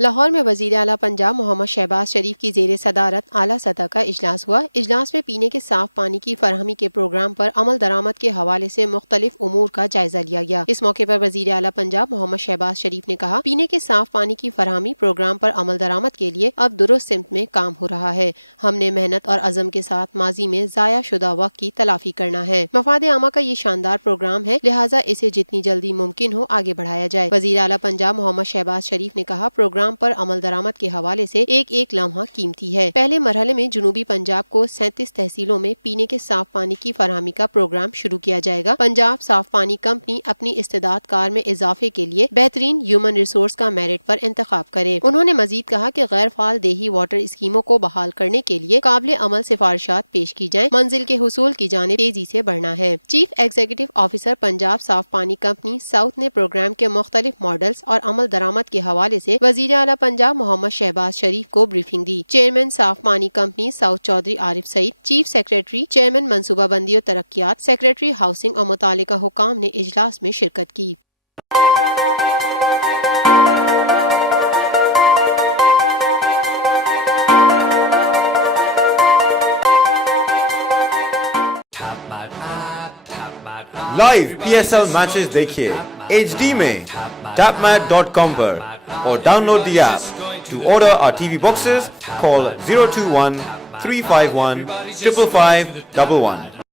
लाहौर में वज़ीर आला पंजाब मोहम्मद शहबाज शरीफ की ज़ेर सदारत आला सतह का इजलास हुआ। इजलास में पीने के साफ पानी की फराहमी के प्रोग्राम पर अमल दरामद के हवाले से मुख्तलिफ उमूर का जायजा लिया गया। इस मौके पर वज़ीर आला पंजाब मोहम्मद शहबाज शरीफ ने कहा, पीने के साफ पानी की फराहमी प्रोग्राम पर अमल दरामद के लिए अब दुरुस्त सिमत में काम हो रहा है। हमने मेहनत और अज़म के साथ माजी में ज़ाया शुदा वक्त की तलाफी करना है। मफाद आमा का ये शानदार प्रोग्राम है, लिहाजा इसे जितनी जल्दी मुमकिन हो आगे बढ़ाया जाए। वज़ीर आला पंजाब मोहम्मद शहबाज शरीफ ने कहा, प्रोग्राम पर अमल दरामद के हवाले से एक एक लम्हा कीमती है। पहले मरहले में जुनूबी पंजाब को 37 तहसीलों में पीने के साफ पानी की फराहमी का प्रोग्राम शुरू किया जाएगा। पंजाब साफ पानी कंपनी अपनी इस्तेदाद कार में इजाफे के लिए बेहतरीन ह्यूमन रिसोर्स का मेरिट पर इंतखाब करे। उन्होंने मजीद कहा कि गैर फाल देही वाटर स्कीमों को बहाल करने के लिए काबिल अमल सिफारिशात पेश की जाए। मंजिल के हुसूल की जानिब तेजी से बढ़ना है। चीफ एग्जीक्यूटिव ऑफिसर पंजाब साफ पानी कंपनी साउथ ने प्रोग्राम के मुख्तलिफ मॉडल्स और अमल दरामद के हवाले से वज़ीर आला पंजाब मोहम्मद शहबाज शरीफ को ब्रीफिंग दी। चेयरमैन साफ पानी company south Chaudhry Arif Saeed, chief secretary chairman मनसूबाबंदी और तरक्यात, सेक्रेटरी हाउसिंग और मुतालिका हुकाम ने इजलास में शिरकत की। लाइव PSL मैचेस देखिए HD में tapmat.com पर और download the app. To order our TV boxes, call 021 351 55511.